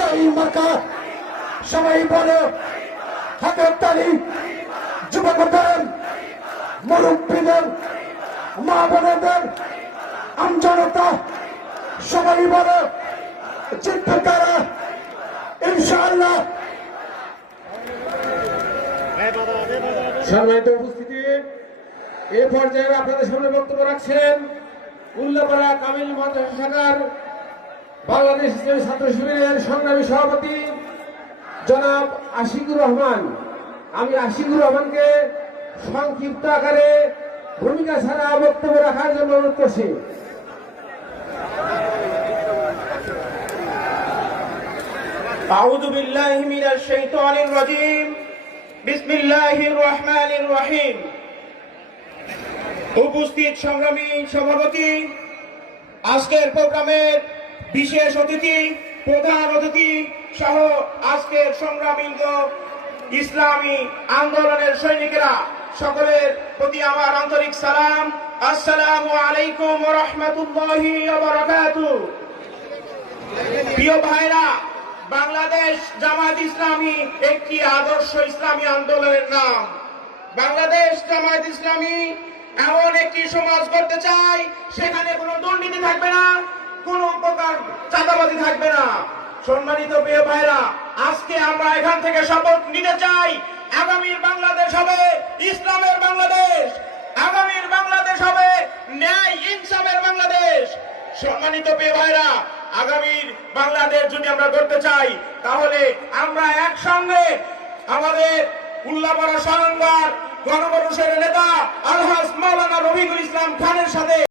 সেই মার্কা সবাই বলে হাতের তালি যুবকদের মুরব্বীদের মা বোনেদের আমজনতা সবাই বলে জিতবে কারা ইনশাআল্লাহ। সম্মানিত উপস্থিতি, এ পর্যায়ে আপনাদের সামনে বক্তব্য রাখছেন উল্লাপাড়া কামিল মাদ্রাসা শাখার বাংলাদেশ ইসলামী ছাত্র শিবিরের সংগ্রামী সভাপতি জনাব আশিকুর রহমান। আমি আশিকুর রহমানকে সংক্ষিপ্ত আকারে ভূমিকা ছাড়া বক্তব্য রাখার জন্য অনুরোধ করছি। আউযু বিল্লাহি মিনাশ শাইতানির রাজীম। বিসমিল্লাহির রহমানির রহিম। উপস্থিত সংগ্রামী সভাপতি, আজকের প্রোগ্রামের বিশেষ অতিথি, প্রধান অতিথি সহ আজকের সংগ্রামীঙ্গ ইসলামী আন্দোলনের সৈনিকেরা, সকলের প্রতি আমার আন্তরিক সালাম। আসসালামু আলাইকুম ওয়া রাহমাতুল্লাহি ওয়া বারাকাতুহু। প্রিয় ভাইরা, বাংলাদেশ জামায়াত ইসলামী একটি আদর্শ ইসলামী আন্দোলনের নাম। বাংলাদেশ জামায়াত ইসলামী এমন একটি সমাজ করতে চায় সেখানে কোনো দুর্নীতি থাকবে না, কোনো প্রকার চাঁদাবাজি থাকবে না। সম্মানিত প্রিয় ভাইরা, আজকে আমরা এখান থেকে শপথ নিতে চাই, আগামীর বাংলাদেশ হবে ইসলামের বাংলাদেশ, আগামীর বাংলাদেশ হবে ন্যায় ইনসাফের বাংলাদেশ। সম্মানিত প্রিয় ভাইরা, আগামীর বাংলাদেশ যদি আমরা করতে চাই তাহলে আমরা একসঙ্গে আমাদের উল্লাপাড়া সারঙ্গার গণপরিষদের নেতা আলহাজ মাওলানা রফিকুল ইসলাম খানের সাথে